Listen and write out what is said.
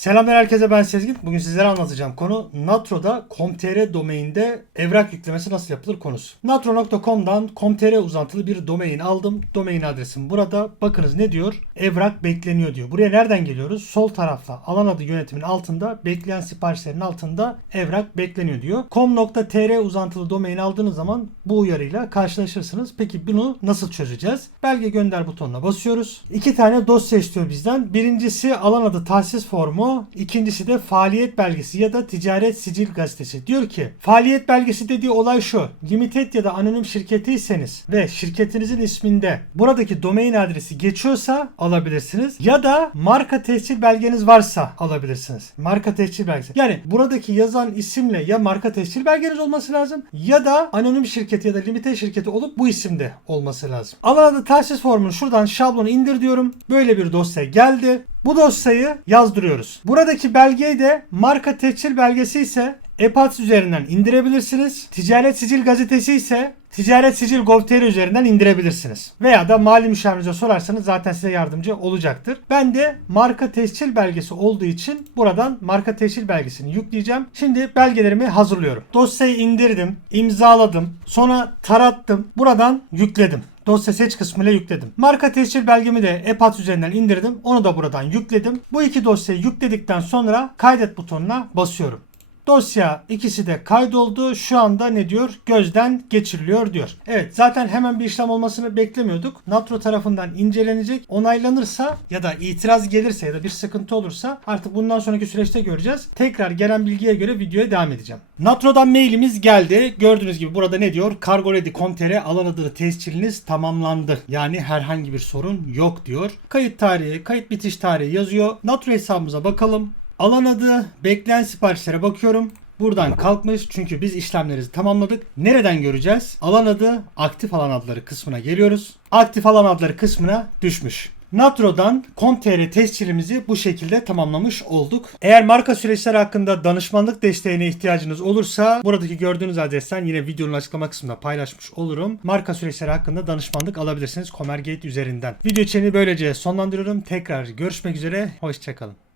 Selamlar herkese ben Sezgin. Bugün sizlere anlatacağım konu Natro'da com.tr domainde evrak yüklemesi nasıl yapılır konusu. Natro.com'dan com.tr uzantılı bir domain aldım. Domain adresim burada. Bakınız ne diyor? Evrak bekleniyor diyor. Buraya nereden geliyoruz? Sol tarafta alan adı yönetimin altında bekleyen siparişlerin altında evrak bekleniyor diyor. com.tr uzantılı domain aldığınız zaman bu uyarıyla karşılaşırsınız. Peki bunu nasıl çözeceğiz? Belge gönder butonuna basıyoruz. İki tane dosya istiyor bizden. Birincisi alan adı tahsis formu. İkincisi de faaliyet belgesi ya da ticaret sicil gazetesi. Diyor ki faaliyet belgesi dediği olay şu. Limited ya da anonim şirketiyseniz ve şirketinizin isminde buradaki domain adresi geçiyorsa alabilirsiniz. Ya da marka tescil belgeniz varsa alabilirsiniz. Marka tescil belgesi. Yani buradaki yazan isimle ya marka tescil belgeniz olması lazım ya da anonim şirketi ya da limited şirketi olup bu isimde olması lazım. Alan adı tahsis formunu şuradan şablonu indir diyorum. Böyle bir dosya geldi. Bu dosyayı yazdırıyoruz. Buradaki belgeyi de marka tescil belgesi ise EPATS üzerinden indirebilirsiniz. Ticaret Sicil Gazetesi ise Ticaret Sicil Gov.tr üzerinden indirebilirsiniz. Veya da mali müşavirinize sorarsanız zaten size yardımcı olacaktır. Ben de marka tescil belgesi olduğu için buradan marka tescil belgesini yükleyeceğim. Şimdi belgelerimi hazırlıyorum. Dosyayı indirdim, imzaladım, sonra tarattım. Buradan yükledim. Dosya seç kısmıyla yükledim. Marka tescil belgemi de EPAT üzerinden indirdim. Onu da buradan yükledim. Bu iki dosyayı yükledikten sonra kaydet butonuna basıyorum. Dosya ikisi de kaydoldu. Şu anda ne diyor? Gözden geçiriliyor diyor. Evet zaten hemen bir işlem olmasını beklemiyorduk. Natro tarafından incelenecek. Onaylanırsa ya da itiraz gelirse ya da bir sıkıntı olursa artık bundan sonraki süreçte göreceğiz. Tekrar gelen bilgiye göre videoya devam edeceğim. Natro'dan mailimiz geldi. Gördüğünüz gibi burada ne diyor? Kargoledi.com.tr alan adı tesciliniz tamamlandı. Yani herhangi bir sorun yok diyor. Kayıt tarihi, kayıt bitiş tarihi yazıyor. Natro hesabımıza bakalım. Alan adı, bekleyen siparişlere bakıyorum. Buradan kalkmış çünkü biz işlemlerimizi tamamladık. Nereden göreceğiz? Alan adı, aktif alan adları kısmına geliyoruz. Aktif alan adları kısmına düşmüş. Natro'dan com.tr tescilimizi bu şekilde tamamlamış olduk. Eğer marka süreçleri hakkında danışmanlık desteğine ihtiyacınız olursa buradaki gördüğünüz adresten yine videonun açıklama kısmında paylaşmış olurum. Marka süreçleri hakkında danışmanlık alabilirsiniz Comergate üzerinden. Video içeriğini böylece sonlandırıyorum. Tekrar görüşmek üzere. Hoşçakalın.